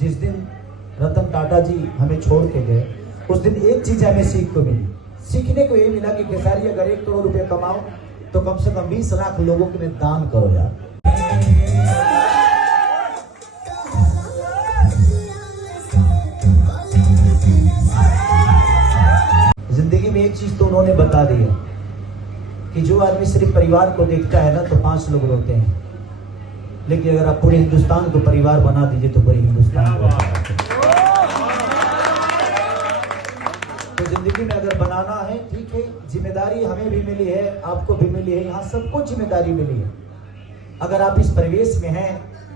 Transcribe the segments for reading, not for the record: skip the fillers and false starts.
जिस दिन रतन टाटा जी हमें छोड़ के गए, उस दिन एक चीज हमें सीख को मिली। सीखने को ये मिला कि खेसारी अगर 1 करोड़ रुपए कमाओ तो कम से कम 20 लाख लोगों के में दान करो यार। जिंदगी में एक चीज तो उन्होंने बता दी है कि जो आदमी सिर्फ परिवार को देखता है ना तो 5 लोग रोते हैं, लेकिन अगर आप पूरे हिंदुस्तान को परिवार बना दीजिए तो पूरे हिंदुस्तान को। तो जिंदगी में अगर बनाना है, ठीक है, जिम्मेदारी हमें भी मिली है, आपको भी मिली है, यहाँ सबको जिम्मेदारी मिली है। अगर आप इस परिवेश में हैं,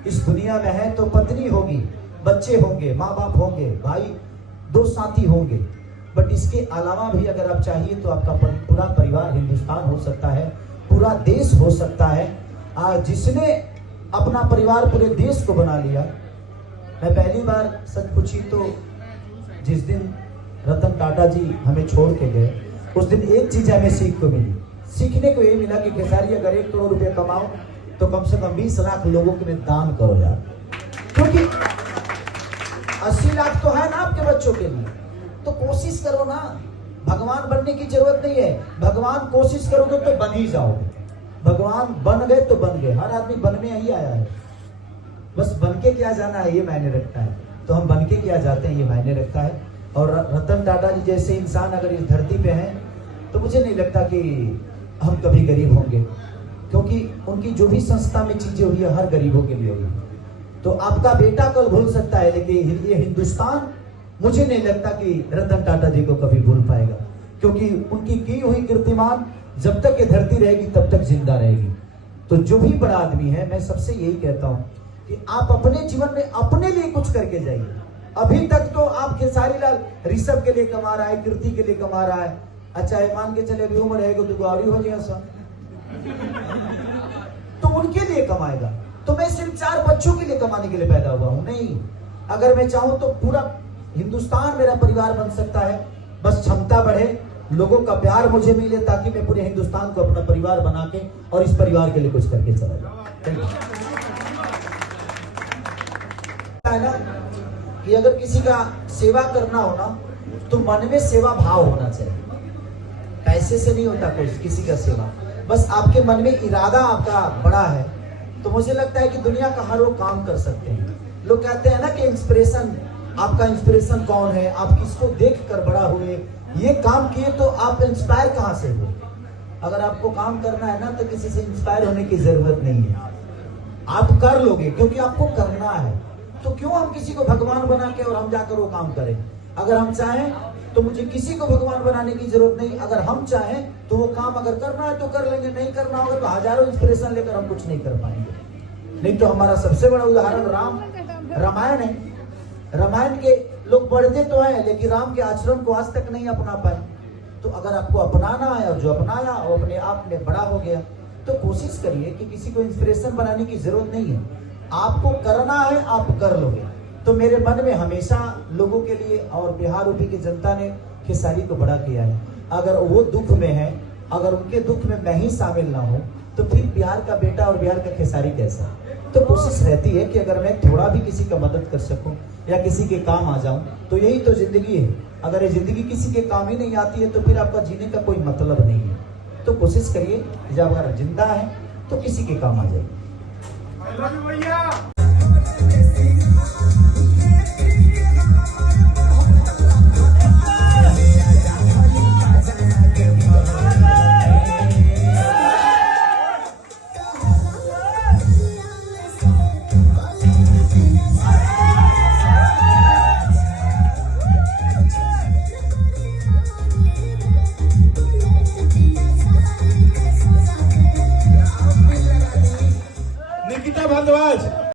इस दुनिया में हैं, तो पत्नी होगी, बच्चे होंगे, माँ बाप होंगे, भाई दो साथी होंगे, बट इसके अलावा भी अगर आप चाहिए तो आपका पूरा परिवार हिंदुस्तान हो सकता है, पूरा देश हो सकता है। जिसने अपना परिवार पूरे देश को बना लिया। मैं पहली बार सच पूछी तो जिस दिन रतन टाटा जी हमें छोड़ के गए, उस दिन एक चीज हमें सीख को मिली। सीखने को ये मिला कि खेसारी अगर 1 करोड़ रुपए कमाओ तो कम से कम 20 लाख लोगों के में दान करो यार, क्योंकि 80 लाख तो है ना आपके बच्चों के लिए। तो कोशिश करो ना, भगवान बनने की जरूरत नहीं है, भगवान कोशिश करोगे तो बन ही जाओगे। भगवान बन गए तो बन गए, हर आदमी बनने ही आया है, बस बन के क्या जाना है ये मायने रखता है। तो हम बन के क्या जाते हैं ये मायने रखता है। और रतन टाटा जी जैसे इंसान अगर इस धरती पे हैं तो मुझे नहीं लगता कि हम कभी गरीब होंगे, क्योंकि उनकी जो भी संस्था में चीजें हुई है हर गरीबों के लिए हुई। तो आपका बेटा कल भूल सकता है, लेकिन ये हिंदुस्तान मुझे नहीं लगता कि रतन टाटा जी को कभी भूल पाएगा, क्योंकि उनकी की हुई कीर्तिमान जब तक ये धरती रहेगी तब तक जिंदा रहेगी। तो जो भी बड़ा आदमी है, मैं सबसे यही कहता हूं कि आप अपने जीवन में अपने लिए कुछ करके जाइए। अभी तक तो आप खेसारी लाल ऋषभ के लिए कमा रहा है, कीर्ति के लिए कमा रहा है। अच्छा है, मान के चले अभी उम्र रहेगा तो गौरी हो गया सब तो उनके लिए कमाएगा। तो मैं सिर्फ 4 बच्चों के लिए कमाने के लिए पैदा हुआ हूं, नहीं। अगर मैं चाहूं तो पूरा हिंदुस्तान मेरा परिवार बन सकता है, बस क्षमता बढ़े, लोगों का प्यार मुझे मिले, ताकि मैं पूरे हिंदुस्तान को अपना परिवार बना के और इस परिवार के लिए कुछ करके चला जाऊं। कि अगर किसी का सेवा करना हो ना तो मन में सेवा भाव होना चाहिए, पैसे से नहीं होता कोई किसी का सेवा, बस आपके मन में इरादा आपका बड़ा है। तो मुझे लगता है कि दुनिया का हर वो काम कर सकते हैं। लोग कहते हैं ना कि इंस्पिरेशन, आपका इंस्पिरेशन कौन है, आप किसको देख कर बड़ा हुए, ये काम किए, तो आप इंस्पायर कहां से हुए। अगर आपको काम करना है ना तो किसी से इंस्पायर होने की जरूरत नहीं है, आप कर लोगे, क्योंकि आपको करना है। तो क्यों हम किसी को भगवान बना के और हम जाकर वो काम करें। अगर हम चाहें तो मुझे किसी को भगवान बनाने की जरूरत नहीं। अगर हम चाहें तो वो काम अगर करना है तो कर लेंगे, नहीं करना होगा तो हजारों इंस्पिरेशन लेकर हम कुछ नहीं कर पाएंगे। नहीं तो हमारा सबसे बड़ा उदाहरण रामायण है। रामायण के लोग पढ़ते तो हैं, लेकिन राम के आचरण को आज तक नहीं अपना पाए। तो अगर आपको अपनाना है और जो अपनाया वो अपने आप में बड़ा हो गया, तो कोशिश करिए कि किसी को इंस्पिरेशन बनाने की जरूरत नहीं है, आपको करना है, आप कर लोगे। तो मेरे मन में हमेशा लोगों के लिए और बिहार यूपी की जनता ने खेसारी को बड़ा किया है। अगर वो दुख में है, अगर उनके दुख में मैं ही शामिल ना हूं तो फिर बिहार का बेटा और बिहार का खेसारी कैसा। तो कोशिश रहती है कि अगर मैं थोड़ा भी किसी का मदद कर सकूं या किसी के काम आ जाऊं, तो यही तो जिंदगी है। अगर ये जिंदगी किसी के काम ही नहीं आती है तो फिर आपका जीने का कोई मतलब नहीं है। तो कोशिश करिए जब अगर जिंदा है तो किसी के काम आ जाए।